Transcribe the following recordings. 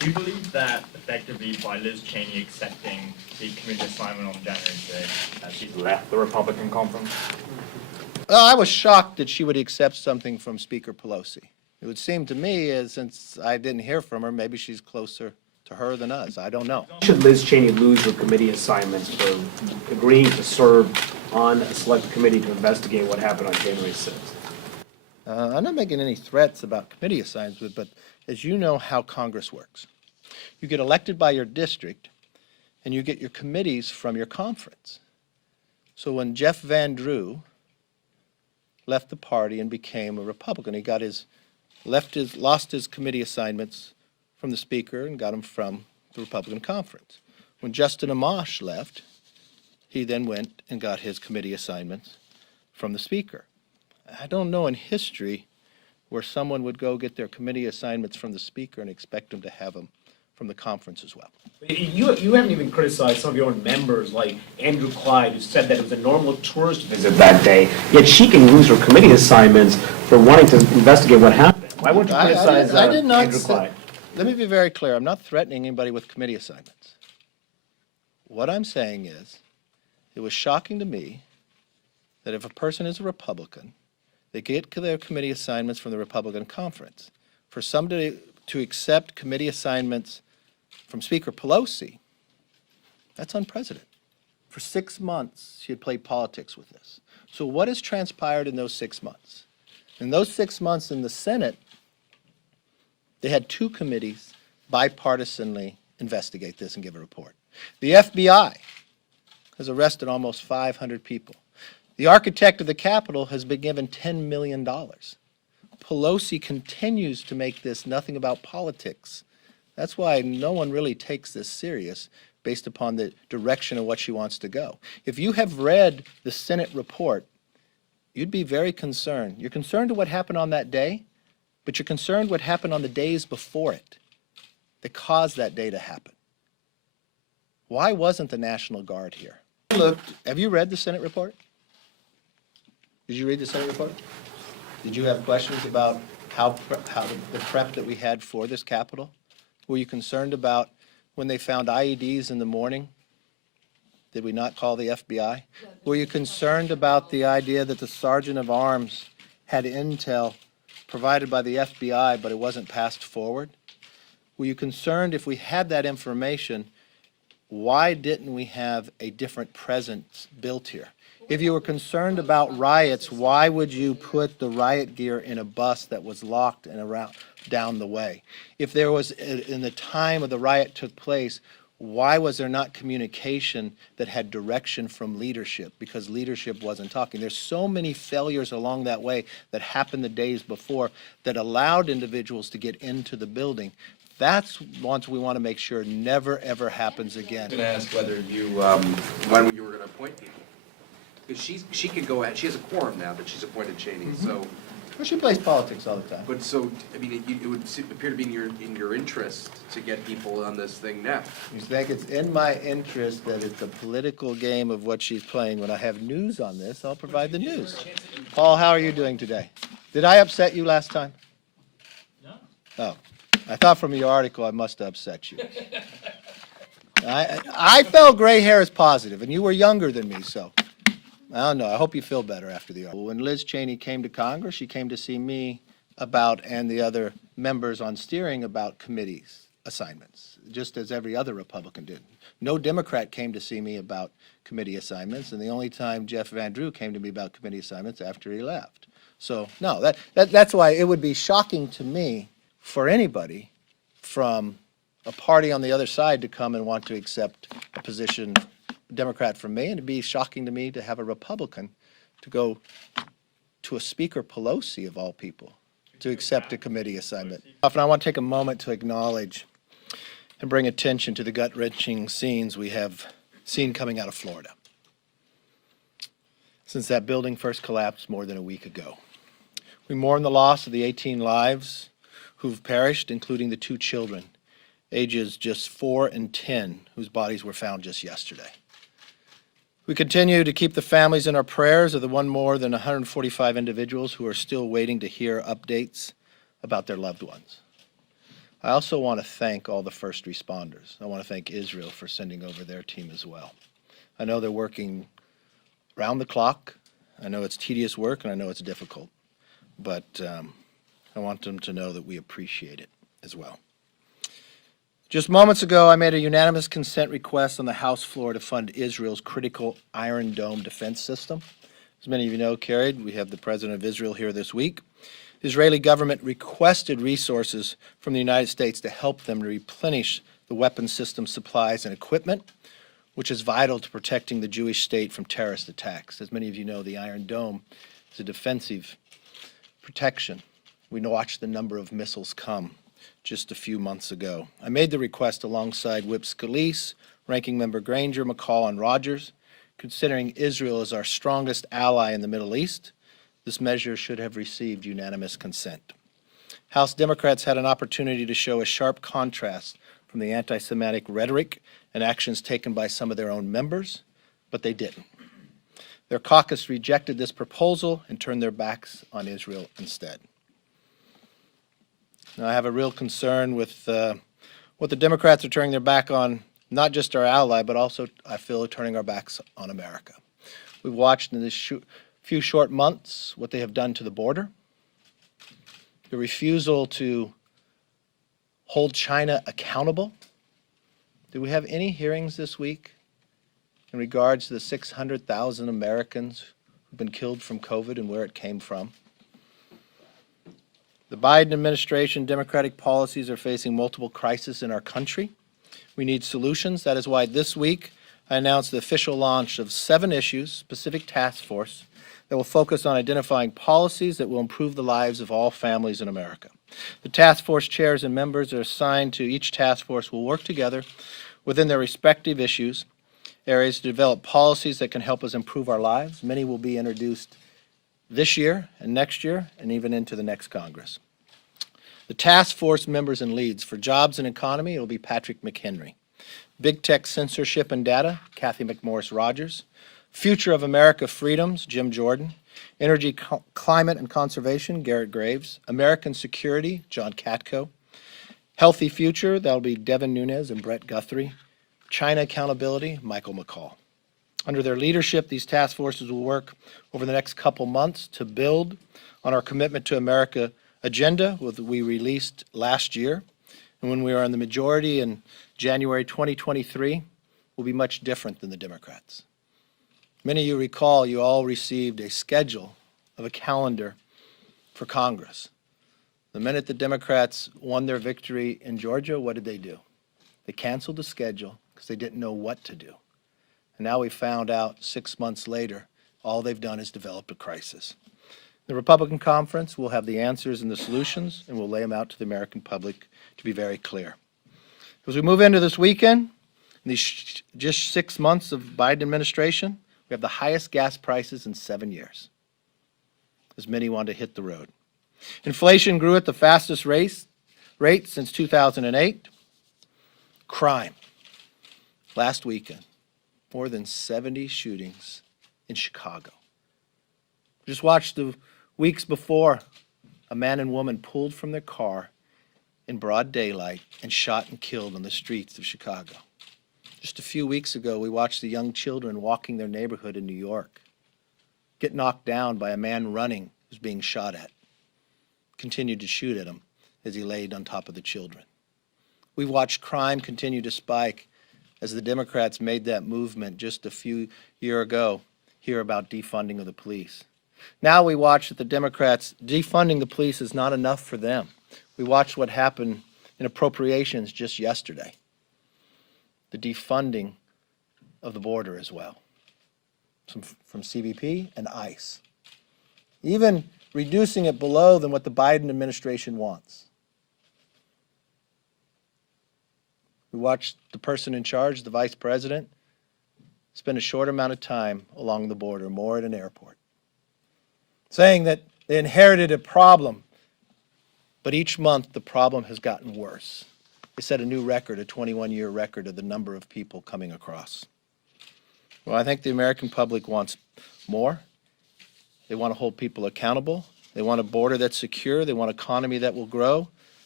Do you believe that effectively by Liz Cheney accepting the committee assignment on January 6th, that she's left the Republican conference? I was shocked that she would accept something from Speaker Pelosi. It would seem to me, as since I didn't hear from her, maybe she's closer to her than us. I don't know. Should Liz Cheney lose her committee assignments for agreeing to serve on a select committee to investigate what happened on January 6th? I'm not making any threats about committee assignments, but as you know how Congress works, you get elected by your district, and you get your committees from your conference. So when Jeff Van Drew left the party and became a Republican, he got lost his committee assignments from the Speaker and got them from the Republican conference. When Justin Amash left, he then went and got his committee assignments from the Speaker. I don't know in history where someone would go get their committee assignments from the Speaker and expect them to have them from the conference as well. You haven't even criticized some of your own members, like Andrew Clyde, who said that it was a normal tourist visit that day, yet she can lose her committee assignments for wanting to investigate what happened. Why wouldn't you criticize Andrew Clyde? Let me be very clear. I'm not threatening anybody with committee assignments. What I'm saying is, it was shocking to me that if a person is a Republican, they get their committee assignments from the Republican conference. For somebody to accept committee assignments from Speaker Pelosi, that's unprecedented. For 6 months, she had played politics with this. So what has transpired in those 6 months? In those 6 months in the Senate, they had 2 committees bipartisanly investigate this and give a report. The FBI has arrested almost 500 people. The architect of the Capitol has been given $10 million. Pelosi continues to make this nothing about politics. That's why no one really takes this serious based upon the direction of what she wants to go. If you have read the Senate report, you'd be very concerned. You're concerned to what happened on that day, but you're concerned what happened on the days before it that caused that day to happen. Why wasn't the National Guard here? Look, have you read the Senate report? Did you read the Senate report? Did you have questions about how the prep that we had for this Capitol? Were you concerned about when they found IEDs in the morning? Did we not call the FBI? Were you concerned about the idea that the Sergeant of Arms had intel provided by the FBI, but it wasn't passed forward? Were you concerned if we had that information, why didn't we have a different presence built here? If you were concerned about riots, why would you put the riot gear in a bus that was locked and around down the way? If there was, in the time of the riot took place, why was there not communication that had direction from leadership? Because leadership wasn't talking. There's so many failures along that way that happened the days before that allowed individuals to get into the building. That's what we want to make sure never, ever happens again. I was going to ask whether you, when you were going to appoint people. Because she could go ahead, she has a quorum now that she's appointed Cheney, so. Well, she plays politics all the time. But so, I mean, it would appear to be in your interest to get people on this thing now. You think it's in my interest that it's a political game of what she's playing? When I have news on this, I'll provide the news. Paul, how are you doing today? Did I upset you last time? No. Oh, I thought from your article I must have upset you. I felt gray hair is positive, and you were younger than me, so. I don't know. I hope you feel better after the article. When Liz Cheney came to Congress, she came to see me about, and the other members on steering, about committees assignments, just as every other Republican did. No Democrat came to see me about committee assignments, and the only time Jeff Van Drew came to me about committee assignments after he left. So, no, that's why it would be shocking to me for anybody from a party on the other side to come and want to accept a position, Democrat from me, and it'd be shocking to me to have a Republican to go to a Speaker Pelosi, of all people, to accept a committee assignment. And I want to take a moment to acknowledge and bring attention to the gut-wrenching scenes we have seen coming out of Florida since that building first collapsed more than a week ago. We mourn the loss of the 18 lives who've perished, including the 2 children, ages just 4 and 10, whose bodies were found just yesterday. We continue to keep the families in our prayers of the more than 145 individuals who are still waiting to hear updates about their loved ones. I also want to thank all the first responders. I want to thank Israel for sending over their team as well. I know they're working round the clock. I know it's tedious work, and I know it's difficult. But I want them to know that we appreciate it as well. Just moments ago, I made a unanimous consent request on the House floor to fund Israel's critical Iron Dome defense system. As many of you know, carried, we have the President of Israel here this week. The Israeli government requested resources from the United States to help them to replenish the weapons system supplies and equipment, which is vital to protecting the Jewish state from terrorist attacks. As many of you know, the Iron Dome is a defensive protection. We watched the number of missiles come just a few months ago. I made the request alongside Whip Scalise, Ranking Member Granger, McCall, and Rogers. Considering Israel as our strongest ally in the Middle East, this measure should have received unanimous consent. House Democrats had an opportunity to show a sharp contrast from the anti-Semitic rhetoric and actions taken by some of their own members, but they didn't. Their caucus rejected this proposal and turned their backs on Israel instead. Now, I have a real concern with what the Democrats are turning their back on, not just our ally, but also, I feel, turning our backs on America. We've watched in this few short months what they have done to the border, the refusal to hold China accountable. Did we have any hearings this week in regards to the 600,000 Americans who've been killed from COVID and where it came from? The Biden administration, Democratic policies are facing multiple crises in our country. We need solutions. That is why this week I announced the official launch of 7 issues, specific task force, that will focus on identifying policies that will improve the lives of all families in America. The task force chairs and members are assigned to each task force will work together within their respective areas to develop policies that can help us improve our lives. Many will be introduced this year and next year and even into the next Congress. The task force members and leads for jobs and economy, it will be Patrick McHenry. Big tech censorship and data, Kathy McMorris Rogers. Future of America Freedoms, Jim Jordan. Energy, Climate, and Conservation, Garrett Graves. American Security, John Katko. Healthy Future, that'll be Devin Nunes and Brett Guthrie. China Accountability, Michael McCall. Under their leadership, these task forces will work over the next couple months to build on our Commitment to America agenda, which we released last year. And when we are in the majority in January 2023, will be much different than the Democrats. Many of you recall you all received a schedule of a calendar for Congress. The minute the Democrats won their victory in Georgia, what did they do? They canceled the schedule because they didn't know what to do. And now we found out 6 months later, all they've done is developed a crisis. The Republican conference will have the answers and the solutions, and we'll lay them out to the American public to be very clear. As we move into this weekend, in these just 6 months of Biden administration, we have the highest gas prices in 7 years, as many want to hit the road. Inflation grew at the fastest rate since 2008. Crime. Last weekend, more than 70 shootings in Chicago. Just watched the weeks before, a man and woman pulled from their car in broad daylight and shot and killed on the streets of Chicago. Just a few weeks ago, we watched the young children walking their neighborhood in New York get knocked down by a man running who's being shot at. Continued to shoot at him as he laid on top of the children. We watched crime continue to spike as the Democrats made that movement just a few years ago, hear about defunding of the police. Now we watch that the Democrats defunding the police is not enough for them. We watched what happened in appropriations just yesterday. The defunding of the border as well, from CBP and ICE. Even reducing it below than what the Biden administration wants. We watched the person in charge, the vice president, spend a short amount of time along the border, more at an airport, saying that they inherited a problem, but each month the problem has gotten worse. They set a new record, a 21-year record of the number of people coming across. Well, I think the American public wants more. They want to hold people accountable. They want a border that's secure. They want an economy that will grow.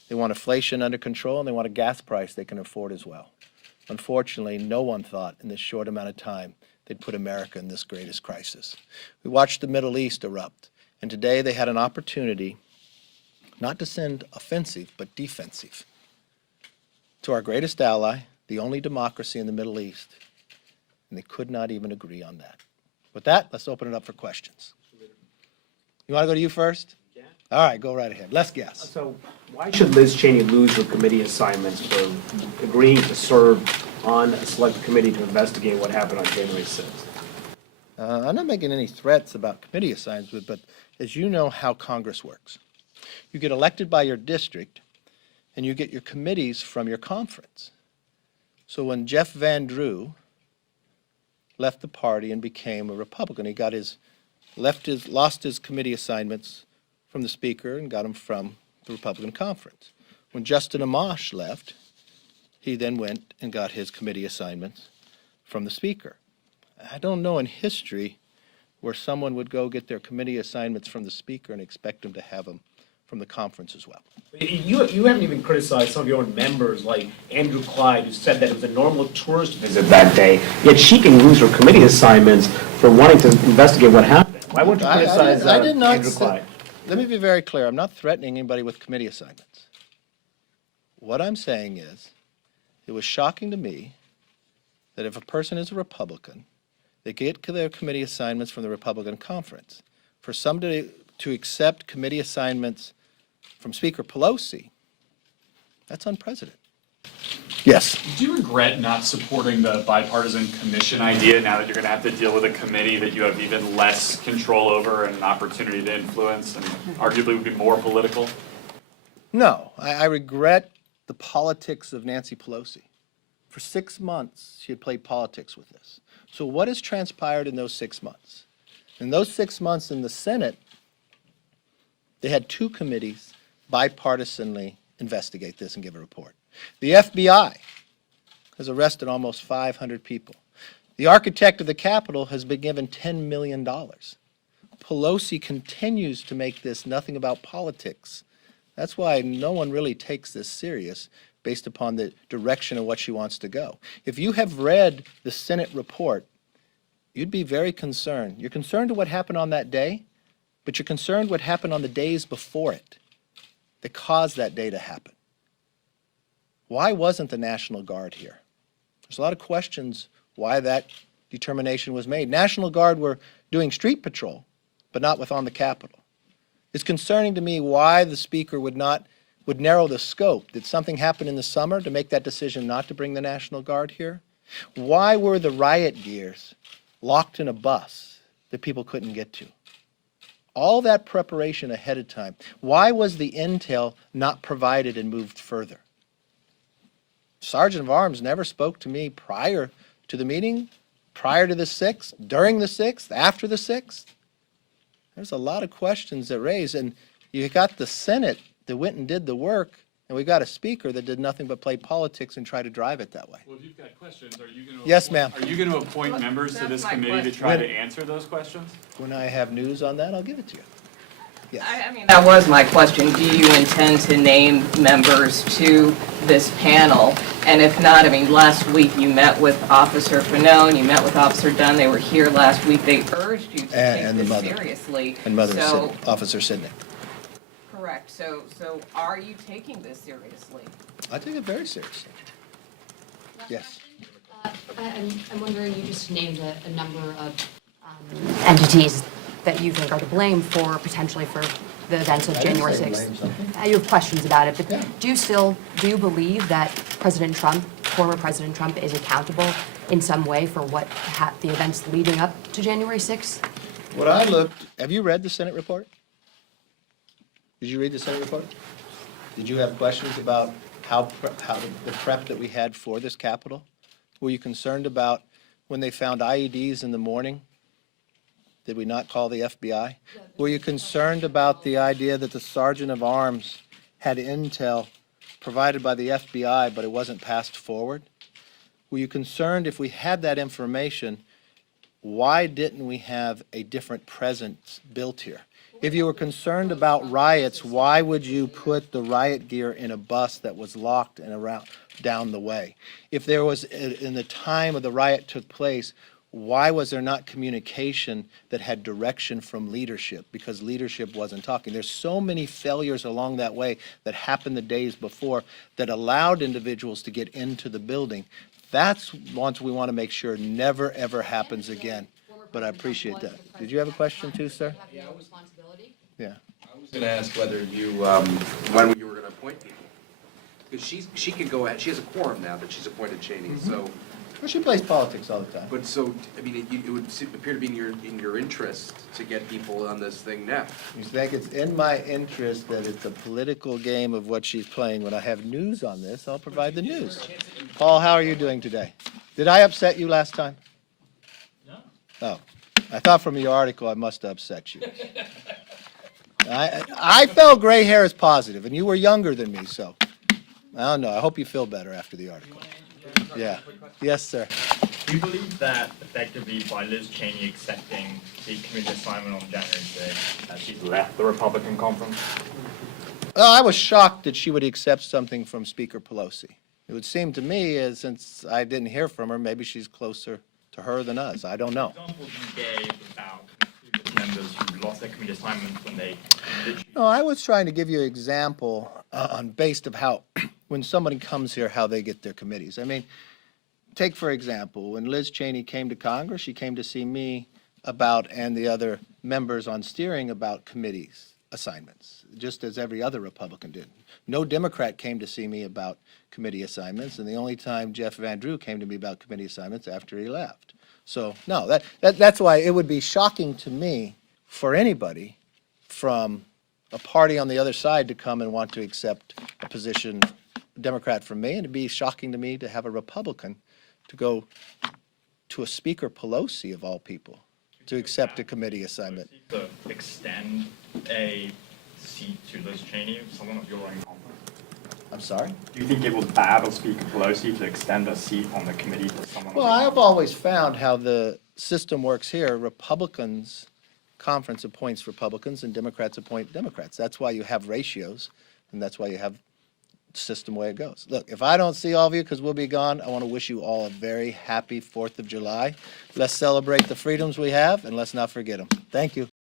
They want inflation under control, and they want a gas price they can afford as well. Unfortunately, no one thought in this short amount of time they'd put America in this greatest crisis. We watched the Middle East erupt, and today they had an opportunity not to send offensive, but defensive to our greatest ally, the only democracy in the Middle East, and they could not even agree on that. With that, let's open it up for questions. You want to go to you first? Yeah. All right, go right ahead. Let's guess. So why should Liz Cheney lose her committee assignments for agreeing to serve on a select committee to investigate what happened on January 6th? I'm not making any threats about committee assignments, but as you know how Congress works, you get elected by your district, and you get your committees from your conference. So when Jeff Van Drew left the party and became a Republican, he lost his committee assignments from the Speaker and got them from the Republican conference. When Justin Amash left, he then went and got his committee assignments from the Speaker. I don't know in history where someone would go get their committee assignments from the Speaker and expect them to have them from the conference as well. You haven't even criticized some of your own members, like Andrew Clyde, who said that it was a normal tourist visit that day, yet she can lose her committee assignments for wanting to investigate what happened. Why wouldn't you criticize I did not Andrew Clyde? Let me be very clear. I'm not threatening anybody with committee assignments. What I'm saying is, it was shocking to me that if a person is a Republican, they get their committee assignments from the Republican conference. For somebody to accept committee assignments from Speaker Pelosi, that's unprecedented. Yes. Do you regret not supporting the bipartisan commission idea now that you're going to have to deal with a committee that you have even less control over and an opportunity to influence and arguably would be more political? No, I regret the politics of Nancy Pelosi. For 6 months, she had played politics with this. So what has transpired in those 6 months? In those 6 months in the Senate, they had 2 committees bipartisanly investigate this and give a report. The FBI has arrested almost 500 people. The architect of the Capitol has been given $10 million. Pelosi continues to make this nothing about politics. That's why no one really takes this serious based upon the direction of what she wants to go. If you have read the Senate report, you'd be very concerned. You're concerned to what happened on that day, but you're concerned what happened on the days before it that caused that day to happen. Why wasn't the National Guard here? There's a lot of questions why that determination was made. National Guard were doing street patrol, but not within the Capitol. It's concerning to me why the Speaker would narrow the scope. Did something happen in the summer to make that decision not to bring the National Guard here? Why were the riot gears locked in a bus that people couldn't get to? All that preparation ahead of time. Why was the intel not provided and moved further? Sergeant of Arms never spoke to me prior to the meeting, prior to the 6th, during the 6th, after the 6th. There's a lot of questions that raise, and you got the Senate that went and did the work, and we got a Speaker that did nothing but play politics and try to drive it that way. Well, if you've got questions, are you going to Yes, ma'am. Are you going to appoint members to this committee to try to answer those questions? When I have news on that, I'll give it to you. Yes. I mean, that was my question. Do you intend to name members to this panel? And if not, I mean, last week you met with Officer Fanone, you met with Officer Dunn. They were here last week. They urged you to take this seriously. And Mother So, Officer Sidney. correct. So are you taking this seriously? I take it very seriously. Yes. I'm wondering, you just named a number of entities that you think are to blame potentially for the events of January 6th. You have questions about it, but Yeah. do you believe that President Trump, former President Trump, is accountable in some way for what the events leading up to January 6th? Have you read the Senate report? Did you read the Senate report? Did you have questions about how the prep that we had for this Capitol? Were you concerned about when they found IEDs in the morning? Did we not call the FBI? Were you concerned about the idea that the Sergeant of Arms had intel provided by the FBI, but it wasn't passed forward? Were you concerned if we had that information, why didn't we have a different presence built here? If you were concerned about riots, why would you put the riot gear in a bus that was locked and around, down the way? If there was, in the time of the riot took place, why was there not communication that had direction from leadership? Because leadership wasn't talking. There's so many failures along that way that happened the days before that allowed individuals to get into the building. That's once we want to make sure never, ever happens again. But I appreciate that. Did you have a question too, sir? Yeah. I was gonna ask whether you, when you were gonna appoint people. Because she can go ahead, she has a quorum now that she's appointed Cheney, so, Well, she plays politics all the time. but so, I mean, it would appear to be in your interest to get people on this thing now. You think it's in my interest that it's a political game of what she's playing. When I have news on this, I'll provide the news. Paul, how are you doing today? Did I upset you last time? No. Oh, I thought from your article I must have upset you. I felt gray hair is positive, and you were younger than me, so I don't know. I hope you feel better after the article. Yeah. Yes, sir. Do you believe that effectively by Liz Cheney accepting the committee assignment on January 6th, that she's left the Republican conference? Well, I was shocked that she would accept something from Speaker Pelosi. It would seem to me, as since I didn't hear from her, maybe she's closer to her than us. I don't know. Examples you gave about previous members who lost their committee assignments when they literally No, I was trying to give you an example on based of how, when somebody comes here, how they get their committees. I mean, take for example, when Liz Cheney came to Congress, she came to see me about, and the other members on steering about committees assignments, just as every other Republican did. No Democrat came to see me about committee assignments, and the only time Jeff Van Drew came to me about committee assignments after he left. So, no, that's why it would be shocking to me for anybody from a party on the other side to come and want to accept a position, Democrat from me, and it'd be shocking to me to have a Republican to go to a Speaker Pelosi of all people to accept a committee assignment. to extend a seat to Liz Cheney, someone of your own conference? I'm sorry? Do you think it was bad of Speaker Pelosi to extend a seat on the committee to someone? Well, I've always found how the system works here. Republicans, conference appoints Republicans and Democrats appoint Democrats. That's why you have ratios, and that's why you have the system way it goes. Look, if I don't see all of you because we'll be gone, I want to wish you all a very happy 4th of July. Let's celebrate the freedoms we have, and let's not forget them. Thank you.